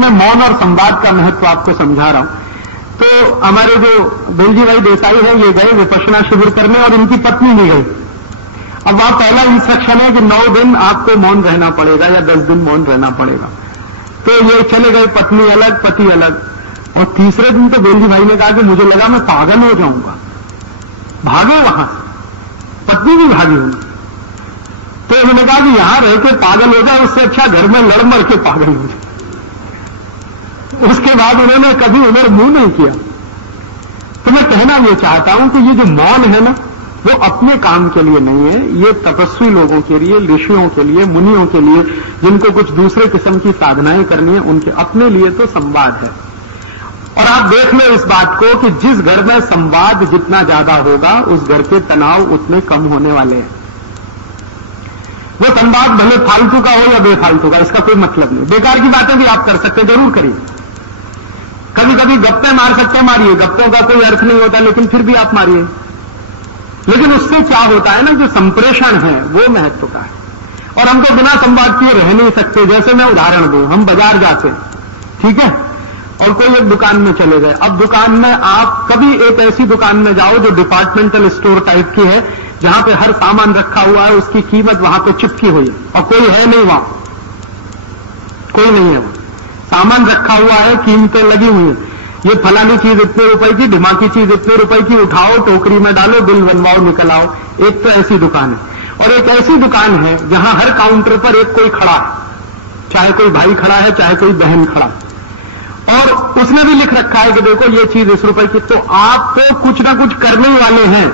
मैं मौन और संवाद का महत्व आपको समझा रहा हूं। तो हमारे जो बेलजी भाई देसाई हैं, ये गए विपश्यना शिविर करने और इनकी पत्नी भी गई। अब वहां पहला इंस्ट्रक्शन है कि 9 दिन आपको मौन रहना पड़ेगा या 10 दिन मौन रहना पड़ेगा। तो ये चले गए, पत्नी अलग पति अलग। और तीसरे दिन तो बेलजी भाई ने कहा कि मुझे लगा मैं पागल हो जाऊंगा, भागे वहां से, पत्नी भी भागी होना। तो उन्होंने कहा कि यहां रह के पागल हो जाए, उससे अच्छा घर में लड़ मर के पागल हो जाए। उसके बाद उन्होंने कभी उधर मुंह नहीं किया। तो मैं कहना यह चाहता हूं कि ये जो मौन है ना, वो अपने काम के लिए नहीं है, ये तपस्वी लोगों के लिए, ऋषियों के लिए, मुनियों के लिए, जिनको कुछ दूसरे किस्म की साधनाएं करनी है, उनके अपने लिए तो संवाद है। और आप देख लो इस बात को कि जिस घर में संवाद जितना ज्यादा होगा, उस घर के तनाव उतने कम होने वाले हैं। वो संवाद भले फालतू का हो या बेफालतू का, इसका कोई मतलब नहीं। बेकार की बातें भी आप कर सकते हैं, जरूर करिए। कभी कभी गप्पे मार सकते हैं, मारिए, गप्पों का कोई अर्थ नहीं होता, लेकिन फिर भी आप मारिए। लेकिन उससे क्या होता है ना, जो संप्रेषण है वो महत्व का है। और हम तो बिना संवाद किए रह नहीं सकते। जैसे मैं उदाहरण दूं, हम बाजार जाते हैं, ठीक है, और कोई एक दुकान में चले गए। अब दुकान में आप कभी एक ऐसी दुकान में जाओ जो डिपार्टमेंटल स्टोर टाइप की है, जहां पे हर सामान रखा हुआ है, उसकी कीमत वहां पे चिपकी हुई है और कोई है नहीं वहां, कोई नहीं है वहां, सामान रखा हुआ है, कीमतें लगी हुई है, ये फलानी चीज इतने रुपए की, ढिमाकी चीज इतने रुपए की, उठाओ टोकरी में डालो, बिल बनवाओ, निकल आओ। एक तो ऐसी दुकान है। और एक ऐसी दुकान है जहां हर काउंटर पर एक कोई खड़ा है, चाहे कोई भाई खड़ा है, चाहे कोई बहन खड़ा है, और उसने भी लिख रखा है कि देखो ये चीज इस रुपए की। तो आप तो कुछ ना कुछ करने ही वाले हैं।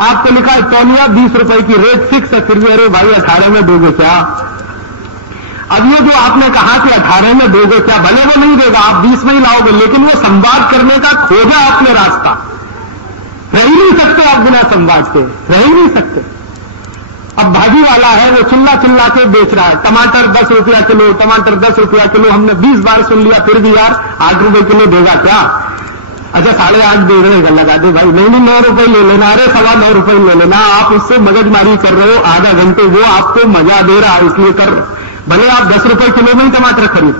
आपको लिखा है तौलिया 20 रुपए की, रेट फिक्स है, फिर भी अरे भाई 18 में दोगे क्या? अब ये जो आपने कहा कि 18 में दोगे क्या, भले वो नहीं देगा, आप 20 में ही लाओगे, लेकिन वो संवाद करने का खोजा आपने रास्ता। रह ही नहीं सकते आप बिना संवाद के, रह ही नहीं सकते। अब भाजी वाला है, वो चिल्ला चिल्ला के बेच रहा है, टमाटर 10 रुपया किलो, टमाटर 10 रुपया किलो। हमने 20 बार सुन लिया, फिर भी यार 8 रुपए किलो देगा क्या? अच्छा 8.5 दे रहे हैं, लगा दे भाई। नहीं 9 रुपए ले लेना, अरे 9.25 रुपए ले लेना। आप उससे मगजमारी कर रहे हो आधा घंटे, वो आपको मजा दे रहा है इसलिए कर रहे। भले आप 10 रुपए किलो में ही टमाटर खरीद।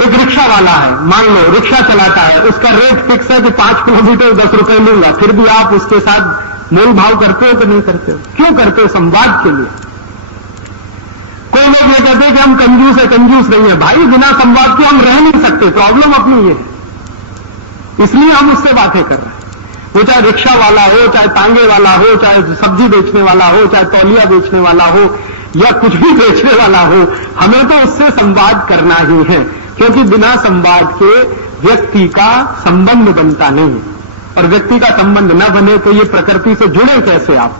एक रिक्शा वाला है, मान लो रिक्शा चलाता है, उसका रेट फिक्स है कि 5 किलोमीटर 10 रुपए लूंगा, फिर भी आप उसके साथ मोल भाव करते हो कि नहीं करते हो? क्यों करते हो? संवाद के लिए। कोई लोग ये कहते हैं कि हम कंजूस है, कंजूस नहीं है। भाई बिना संवाद के हम रह नहीं सकते, प्रॉब्लम अपनी ये है, इसलिए हम उससे बातें कर रहे हैं। वो चाहे रिक्शा वाला हो, चाहे तांगे वाला हो, चाहे सब्जी बेचने वाला हो, चाहे तौलिया बेचने वाला हो, या कुछ भी बेचने वाला हो, हमें तो उससे संवाद करना ही है। क्योंकि बिना संवाद के व्यक्ति का संबंध बनता नहीं, और व्यक्ति का संबंध न बने तो ये प्रकृति से जुड़े कैसे आप?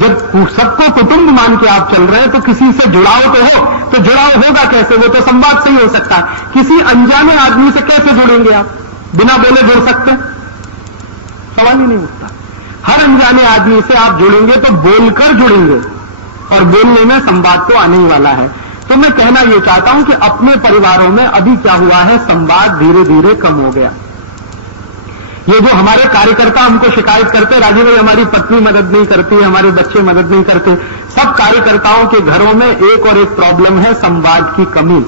जब सबको कुटुंब मान के आप चल रहे हैं तो किसी से जुड़ाव तो हो, तो जुड़ाव होगा कैसे? वो तो संवाद से ही हो सकता है। किसी अनजाने आदमी से कैसे जुड़ेंगे आप? बिना बोले जुड़ सकते? सवाल ही नहीं उठता। हर अनजाने आदमी से आप जुड़ेंगे तो बोलकर जुड़ेंगे, और बोलने में संवाद तो आने ही वाला है। तो मैं कहना यह चाहता हूं कि अपने परिवारों में अभी क्या हुआ है, संवाद धीरे धीरे कम हो गया। ये जो हमारे कार्यकर्ता हमको शिकायत करते, राजीव भाई हमारी पत्नी मदद नहीं करती, हमारे बच्चे मदद नहीं करते, सब कार्यकर्ताओं के घरों में एक और एक प्रॉब्लम है, संवाद की कमी।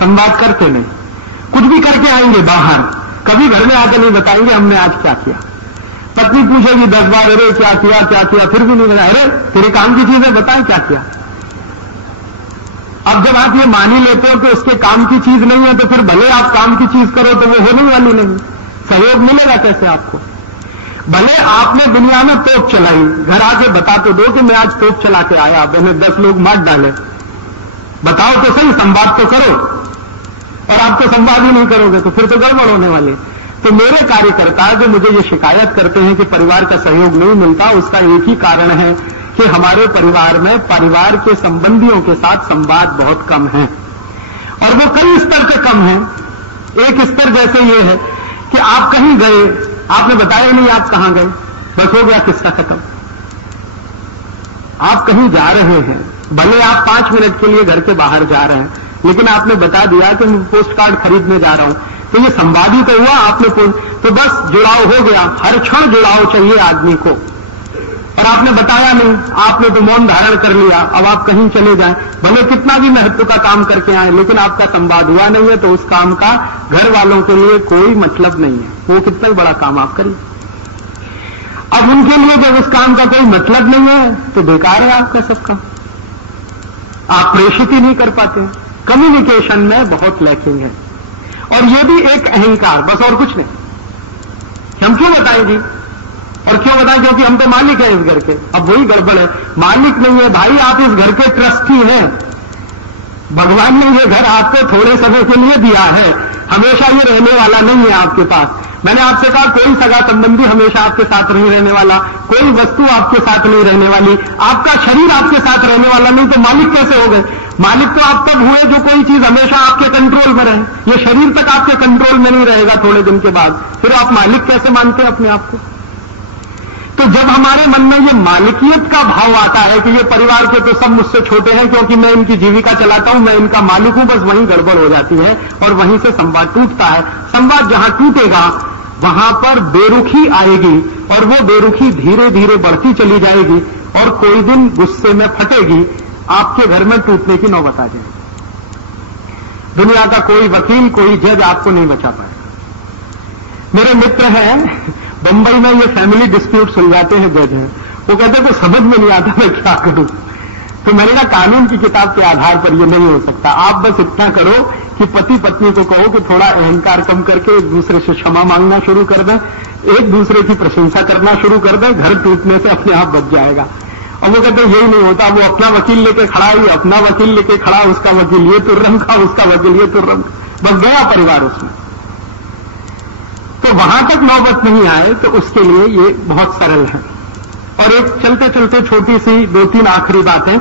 संवाद करते नहीं, कुछ भी करके आएंगे बाहर, कभी घर में आकर नहीं बताएंगे हमने आज क्या किया। पत्नी पूछेगी 10 बार, अरे क्या किया क्या किया, फिर भी नहीं बताया। अरे तेरे काम की चीज है, बताएं क्या किया। अब जब आप ये मान ही लेते हो कि उसके काम की चीज नहीं है, तो फिर भले आप काम की चीज करो तो वो होने वाली नहीं, सहयोग मिलेगा कैसे आपको? भले आपने दुनिया में तोप चलाई, घर आके बता तो दो कि मैं आज तोप चला के आया, मैंने 10 लोग मार डाले, बताओ तो सही, संवाद तो करो। और आप तो संवाद ही नहीं करोगे तो फिर तो गड़बड़ होने वाली। तो मेरे कार्यकर्ता जो मुझे ये शिकायत करते हैं कि परिवार का सहयोग नहीं मिलता, उसका एक ही कारण है कि हमारे परिवार में परिवार के संबंधियों के साथ संवाद बहुत कम है, और वो कई स्तर के कम है। एक स्तर जैसे ये है कि आप कहीं गए, आपने बताया नहीं आप कहां गए, बस हो गया किस्सा खत्म। आप कहीं जा रहे हैं, भले आप 5 मिनट के लिए घर के बाहर जा रहे हैं, लेकिन आपने बता दिया कि मैं पोस्ट कार्ड खरीदने जा रहा हूं, तो ये संवाद ही तो हुआ। आपने तो बस जुड़ाव हो गया। हर क्षण जुड़ाव चाहिए आदमी को, और आपने बताया नहीं, आपने तो मौन धारण कर लिया, अब आप कहीं चले जाएं, भले कितना भी महत्व का काम करके आए, लेकिन आपका संवाद हुआ नहीं है, तो उस काम का घर वालों के लिए कोई मतलब नहीं है, वो कितना ही बड़ा काम आप करिए। अब उनके लिए जब उस काम का कोई मतलब नहीं है तो बेकार है आपका सब काम, आप प्रेषित ही नहीं कर पाते। कम्युनिकेशन में बहुत लैकिंग है, और ये भी एक अहंकार, बस और कुछ नहीं। हम क्यों बताएं जी, और क्यों बताएं, क्योंकि हम तो मालिक हैं इस घर के। अब वही गड़बड़ है, मालिक नहीं है भाई, आप इस घर के ट्रस्टी हैं। भगवान ने ये घर आपको थोड़े समय के लिए दिया है, हमेशा ये रहने वाला नहीं है आपके पास। मैंने आपसे कहा कोई सगा संबंधी हमेशा आपके साथ नहीं रहने वाला, कोई वस्तु आपके साथ नहीं रहने वाली, आपका शरीर आपके साथ रहने वाला नहीं, तो मालिक कैसे हो गए? मालिक तो आप तब हुए जो कोई चीज हमेशा आपके कंट्रोल में रहे। ये शरीर तक आपके कंट्रोल में नहीं रहेगा थोड़े दिन के बाद, फिर आप मालिक कैसे मानते हैं अपने आप को? तो जब हमारे मन में ये मालिकियत का भाव आता है कि ये परिवार के तो सब मुझसे छोटे हैं, क्योंकि मैं इनकी जीविका चलाता हूं, मैं इनका मालिक हूं, बस वहीं गड़बड़ हो जाती है और वहीं से संवाद टूटता है। संवाद जहां टूटेगा वहां पर बेरुखी आएगी, और वो बेरुखी धीरे धीरे बढ़ती चली जाएगी, और कोई दिन गुस्से में फटेगी, आपके घर में टूटने की नौबत आ जाएगी। दुनिया का कोई वकील, कोई जज आपको नहीं बचा पाएगा। मेरे मित्र हैं बंबई में, ये फैमिली डिस्प्यूट सुलझाते हैं, जज हैं, वो कहते हैं कुछ समझ में नहीं आता मैं क्या करूं। तो मैंने कहा कानून की किताब के आधार पर ये नहीं हो सकता। आप बस इतना करो कि पति पत्नी को कहो कि थोड़ा अहंकार कम करके एक दूसरे से क्षमा मांगना शुरू कर दें, एक दूसरे की प्रशंसा करना शुरू कर दें, घर टूटने से अपने आप बच जाएगा। और वो कहते यही नहीं होता, वो अपना वकील लेके खड़ा ही, अपना वकील लेके खड़ा, उसका वकील ये तुर्रम खा, उसका वकील ये तुर्रम, बस गया परिवार उसमें। तो वहां तक नौबत नहीं आए तो उसके लिए ये बहुत सरल है। और एक चलते चलते छोटी सी 2-3 आखिरी बातें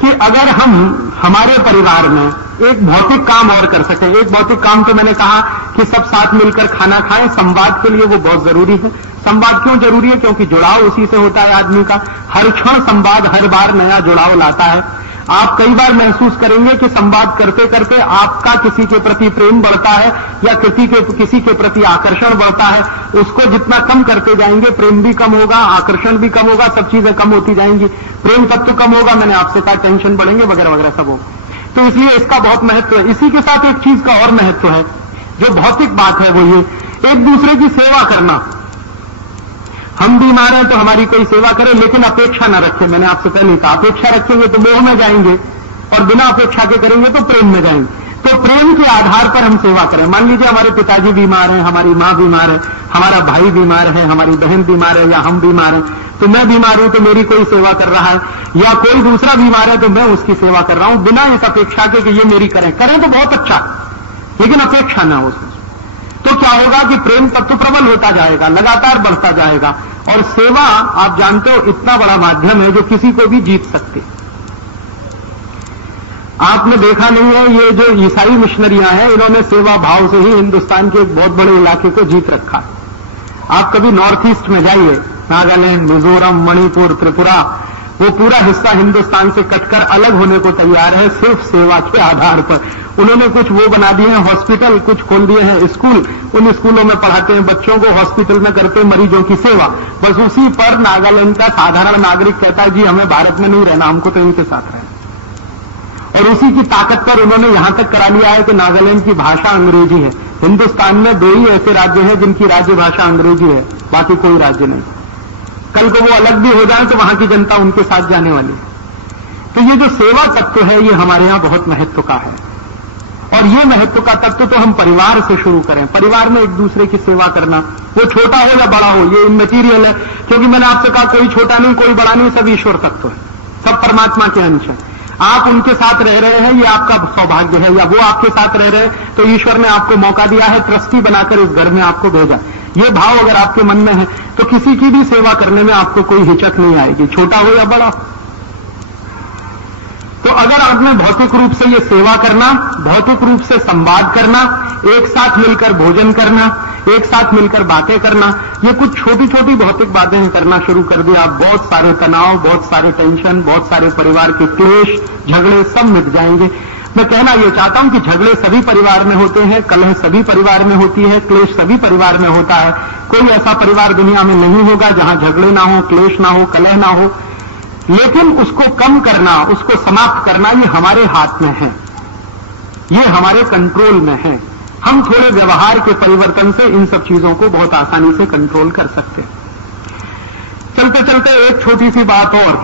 कि अगर हम हमारे परिवार में एक भौतिक काम और कर सकें, एक भौतिक काम तो मैंने कहा कि सब साथ मिलकर खाना खाएं, संवाद के लिए वो बहुत जरूरी है। संवाद क्यों जरूरी है? क्योंकि जुड़ाव उसी से होता है आदमी का, हर क्षण संवाद हर बार नया जुड़ाव लाता है। आप कई बार महसूस करेंगे कि संवाद करते करते आपका किसी के प्रति प्रेम बढ़ता है, या किसी के प्रति आकर्षण बढ़ता है। उसको जितना कम करते जाएंगे प्रेम भी कम होगा, आकर्षण भी कम होगा, सब चीजें कम होती जाएंगी, प्रेम तत्व कम होगा, मैंने आपसे कहा टेंशन बढ़ेंगे वगैरह वगैरह सब होगा। तो इसलिए इसका बहुत महत्व है। इसी के साथ एक चीज का और महत्व है, जो भौतिक बात है, वो ये एक दूसरे की सेवा करना। हम बीमार हैं तो हमारी कोई सेवा करे, लेकिन अपेक्षा न रखें। मैंने आपसे पहले कहा अपेक्षा रखेंगे तो मोह में जाएंगे, और बिना अपेक्षा के करेंगे तो प्रेम में जाएंगे। तो प्रेम के आधार पर हम सेवा करें। मान लीजिए हमारे पिताजी बीमार हैं, हमारी मां बीमार है, हमारा भाई बीमार है, हमारी बहन बीमार है, या हम बीमार हैं, तो मैं बीमार हूं तो मेरी कोई सेवा कर रहा है, या कोई दूसरा बीमार है तो मैं उसकी सेवा कर रहा हूं, बिना इस अपेक्षा के कि ये मेरी करें तो बहुत अच्छा, लेकिन अपेक्षा ना हो। तो क्या होगा कि प्रेम तत्व प्रबल होता जाएगा, लगातार बढ़ता जाएगा। और सेवा आप जानते हो इतना बड़ा माध्यम है जो किसी को भी जीत सकते। आपने देखा नहीं है, ये जो ईसाई मिशनरियां हैं, इन्होंने सेवा भाव से ही हिंदुस्तान के एक बहुत बड़े इलाके को जीत रखा। आप कभी नॉर्थ ईस्ट में जाइए, नागालैंड, मिजोरम, मणिपुर, त्रिपुरा, वो पूरा हिस्सा हिंदुस्तान से कटकर अलग होने को तैयार है सिर्फ सेवा के आधार पर। उन्होंने कुछ वो बना दिए हैं हॉस्पिटल, कुछ खोल दिए हैं स्कूल, उन स्कूलों में पढ़ाते हैं बच्चों को, हॉस्पिटल में करते हैं मरीजों की सेवा। बस उसी पर नागालैंड का साधारण नागरिक कहता है जी हमें भारत में नहीं रहना, हमको तो इनके साथ रहना। और उसी की ताकत पर उन्होंने यहां तक करा लिया है कि नागालैंड की भाषा अंग्रेजी है। हिंदुस्तान में 2 ही ऐसे राज्य हैं जिनकी राज्य भाषा अंग्रेजी है, बाकी कोई राज्य नहीं। कल को वो अलग भी हो जाए तो वहां की जनता उनके साथ जाने वाली। तो ये जो सेवा तत्व है ये हमारे यहां बहुत महत्व का है, और ये महत्व का तत्व तो हम परिवार से शुरू करें। परिवार में एक दूसरे की सेवा करना, वो छोटा हो या बड़ा हो, ये इमैटीरियल है, क्योंकि मैंने आपसे कहा कोई छोटा नहीं, कोई बड़ा नहीं, सब ईश्वर तत्व है, सब परमात्मा के अंश है। आप उनके साथ रह रहे हैं, ये आपका सौभाग्य है, या वो आपके साथ रह रहे हैं तो ईश्वर ने आपको मौका दिया है, ट्रस्टी बनाकर इस घर में आपको भेजा। ये भाव अगर आपके मन में है तो किसी की भी सेवा करने में आपको कोई हिचक नहीं आएगी, छोटा हो या बड़ा। तो अगर आपने भौतिक रूप से ये सेवा करना, भौतिक रूप से संवाद करना, एक साथ मिलकर भोजन करना, एक साथ मिलकर बातें करना, ये कुछ छोटी छोटी भौतिक बातें करना शुरू कर दिया, आप बहुत सारे तनाव, बहुत सारे टेंशन, बहुत सारे परिवार के क्लेश, झगड़े सब मिट जाएंगे। मैं कहना यह चाहता हूं कि झगड़े सभी परिवार में होते हैं, कलह सभी परिवार में होती है, क्लेश सभी परिवार में होता है। कोई ऐसा परिवार दुनिया में नहीं होगा जहां झगड़े ना हो, क्लेश ना हो, कलह ना हो। लेकिन उसको कम करना, उसको समाप्त करना, ये हमारे हाथ में है, ये हमारे कंट्रोल में है। हम थोड़े व्यवहार के परिवर्तन से इन सब चीजों को बहुत आसानी से कंट्रोल कर सकते हैं। चलते चलते एक छोटी सी बात और,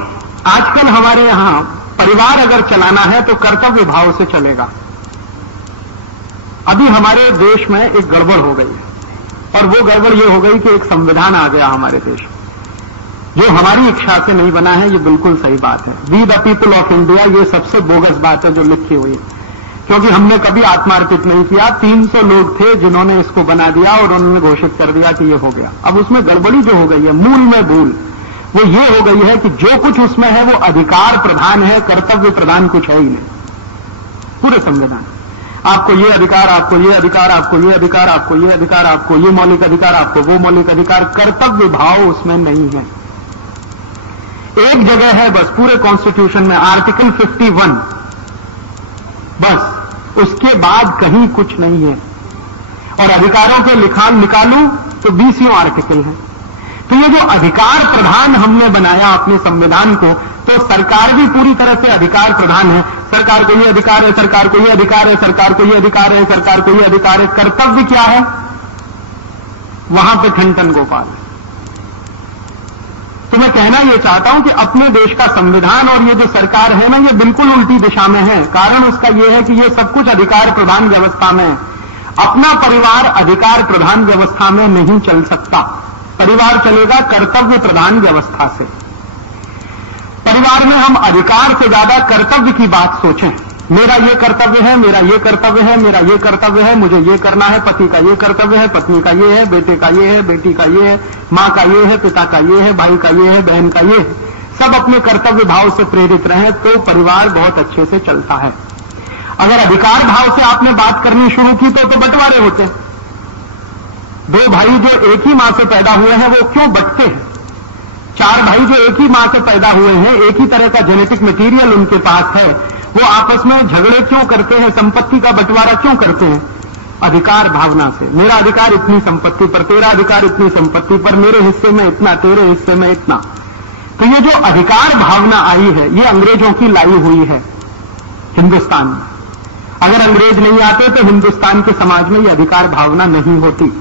आजकल हमारे यहां परिवार अगर चलाना है तो कर्तव्य भाव से चलेगा। अभी हमारे देश में एक गड़बड़ हो गई है, और वो गड़बड़ ये हो गई कि एक संविधान आ गया हमारे देश में, जो हमारी इच्छा से नहीं बना है। ये बिल्कुल सही बात है। We the people of India, ये सबसे बोगस बात है जो लिखी हुई है, क्योंकि हमने कभी आत्मार्पित नहीं किया। 300 लोग थे जिन्होंने इसको बना दिया और उन्होंने घोषित कर दिया कि ये हो गया। अब उसमें गड़बड़ी जो हो गई है, मूल में भूल वो ये हो गई है कि जो कुछ उसमें है वो अधिकार प्रधान है, कर्तव्य प्रधान कुछ है ही नहीं। पूरे संविधान आपको ये अधिकार, आपको ये अधिकार, आपको ये अधिकार, आपको ये अधिकार, आपको ये मौलिक अधिकार, आपको वो मौलिक अधिकार, कर्तव्य भाव उसमें नहीं है। एक जगह है बस पूरे कॉन्स्टिट्यूशन में, आर्टिकल 51, बस उसके बाद कहीं कुछ नहीं है। और अधिकारों के लिखान निकालूं तो 20 आर्टिकल है। तो ये जो अधिकार प्रधान हमने बनाया अपने संविधान को, तो सरकार भी पूरी तरह से अधिकार प्रधान है। सरकार को ये अधिकार है, सरकार को ये अधिकार है, सरकार को ये अधिकार है, सरकार को ये अधिकार है। कर्तव्य क्या है? वहां पे ठन गोपाल। तो मैं कहना यह चाहता हूं कि अपने देश का संविधान और ये जो सरकार है ना, ये बिल्कुल उल्टी दिशा में है। कारण उसका यह है कि ये सब कुछ अधिकार प्रधान व्यवस्था में है। अपना परिवार अधिकार प्रधान व्यवस्था में नहीं चल सकता। परिवार चलेगा कर्तव्य प्रधान व्यवस्था से। परिवार में हम अधिकार से ज्यादा कर्तव्य की बात सोचें। मेरा ये कर्तव्य है, मेरा ये कर्तव्य है, मेरा ये कर्तव्य है, मुझे ये करना है, पति का ये कर्तव्य है, पत्नी का ये है, बेटे का ये है, बेटी का ये है, मां का ये है, पिता का ये है, भाई का ये है, बहन का ये है। सब अपने कर्तव्य भाव से प्रेरित रहे तो परिवार बहुत अच्छे से चलता है। अगर अधिकार भाव से आपने बात करनी शुरू की तो बंटवारे होते। दो भाई जो एक ही मां से पैदा हुए हैं वो क्यों बंटते हैं? 4 भाई जो एक ही मां से पैदा हुए हैं, एक ही तरह का जेनेटिक मटेरियल उनके पास है, वो आपस में झगड़े क्यों करते हैं? संपत्ति का बंटवारा क्यों करते हैं? अधिकार भावना से। मेरा अधिकार इतनी संपत्ति पर, तेरा अधिकार इतनी संपत्ति पर, मेरे हिस्से में इतना, तेरे हिस्से में इतना। तो ये जो अधिकार भावना आई है, ये अंग्रेजों की लाई हुई है हिंदुस्तान में। अगर अंग्रेज नहीं आते तो हिंदुस्तान के समाज में ये अधिकार भावना नहीं होती।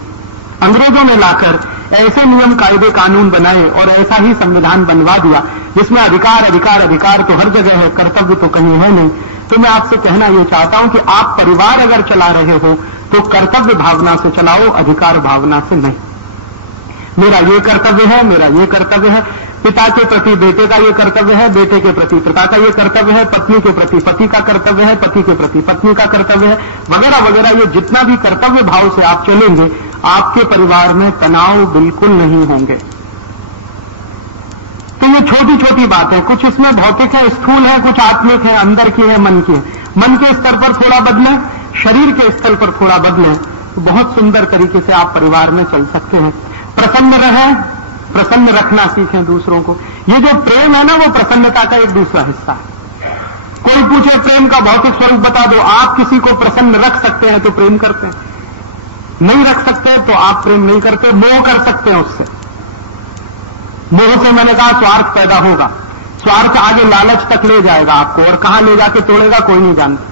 अंग्रेजों ने लाकर ऐसे नियम कायदे कानून बनाए और ऐसा ही संविधान बनवा दिया जिसमें अधिकार अधिकार अधिकार तो हर जगह है, कर्तव्य तो कहीं है नहीं। तो मैं आपसे कहना यह चाहता हूं कि आप परिवार अगर चला रहे हो तो कर्तव्य भावना से चलाओ, अधिकार भावना से नहीं। मेरा ये कर्तव्य है, मेरा ये कर्तव्य है, पिता के प्रति बेटे का ये कर्तव्य है, बेटे के प्रति पिता का ये कर्तव्य है, पत्नी के प्रति पति का कर्तव्य है, पति के प्रति पत्नी का कर्तव्य है, वगैरह वगैरह। ये जितना भी कर्तव्य भाव से आप चलेंगे, आपके परिवार में तनाव बिल्कुल नहीं होंगे। तो ये छोटी छोटी बातें, कुछ इसमें भौतिक है, स्थूल है, कुछ आत्मिक है, अंदर की है, मन की है। मन के स्तर पर थोड़ा बदलें, शरीर के स्तर पर थोड़ा बदलें, तो बहुत सुंदर तरीके से आप परिवार में चल सकते हैं। प्रसन्न रहें, प्रसन्न रखना सीखें दूसरों को। ये जो प्रेम है ना, वो प्रसन्नता का एक दूसरा हिस्सा है। कोई पूछे प्रेम का भौतिक स्वरूप बता दो, आप किसी को प्रसन्न रख सकते हैं तो प्रेम करते हैं, नहीं रख सकते तो आप प्रेम नहीं करते। मोह कर सकते हैं उससे। मोह से मैंने कहा स्वार्थ पैदा होगा, स्वार्थ आगे लालच तक ले जाएगा आपको, और कहां ले जाके तोड़ेगा कोई नहीं जानता।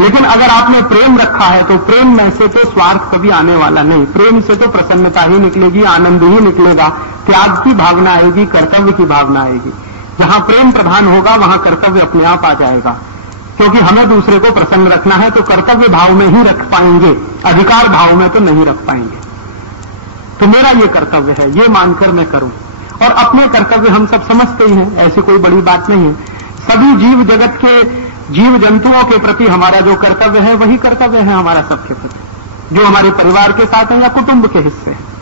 लेकिन अगर आपने प्रेम रखा है तो प्रेम में से तो स्वार्थ कभी आने वाला नहीं। प्रेम से तो प्रसन्नता ही निकलेगी, आनंद ही निकलेगा, त्याग की भावना आएगी, कर्तव्य की भावना आएगी। जहां प्रेम प्रधान होगा वहां कर्तव्य अपने आप आ जाएगा, क्योंकि हमें दूसरे को प्रसन्न रखना है तो कर्तव्य भाव में ही रख पाएंगे, अधिकार भाव में तो नहीं रख पाएंगे। तो मेरा ये कर्तव्य है, ये मानकर मैं करूं। और अपने कर्तव्य हम सब समझते ही हैं, ऐसी कोई बड़ी बात नहीं है। सभी जीव जगत के जीव जंतुओं के प्रति हमारा जो कर्तव्य है वही कर्तव्य है हमारा सबके प्रति, जो हमारे परिवार के साथ है या कुटुंब के हिस्से हैं।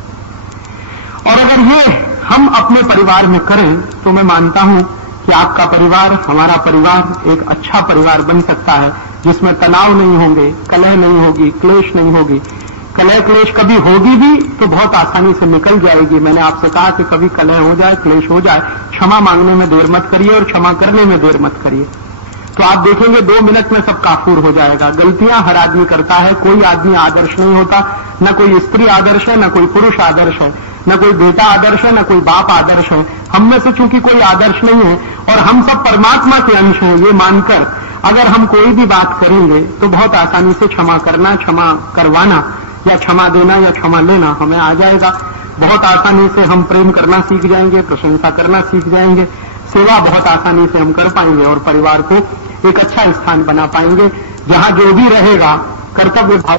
और अगर ये हम अपने परिवार में करें तो मैं मानता हूं कि आपका परिवार, हमारा परिवार एक अच्छा परिवार बन सकता है, जिसमें तनाव नहीं होंगे, कलह नहीं होगी, क्लेश नहीं होगी। कलह क्लेश कभी होगी भी तो बहुत आसानी से निकल जाएगी। मैंने आपसे कहा कि कभी कलह हो जाए, क्लेश हो जाए, क्षमा मांगने में देर मत करिए और क्षमा करने में देर मत करिए। तो आप देखेंगे 2 मिनट में सब काफूर हो जाएगा। गलतियां हर आदमी करता है, कोई आदमी आदर्श नहीं होता, न कोई स्त्री आदर्श है, न कोई पुरुष आदर्श है, न कोई बेटा आदर्श है, न कोई बाप आदर्श है। हम में से चूंकि कोई आदर्श नहीं है और हम सब परमात्मा के अंश हैं, ये मानकर अगर हम कोई भी बात करेंगे तो बहुत आसानी से क्षमा करना, क्षमा करवाना या क्षमा देना या क्षमा लेना हमें आ जाएगा। बहुत आसानी से हम प्रेम करना सीख जाएंगे, प्रशंसा करना सीख जाएंगे, सेवा बहुत आसानी से हम कर पाएंगे और परिवार को एक अच्छा स्थान बना पाएंगे, जहां जो भी रहेगा कर्तव्य भाव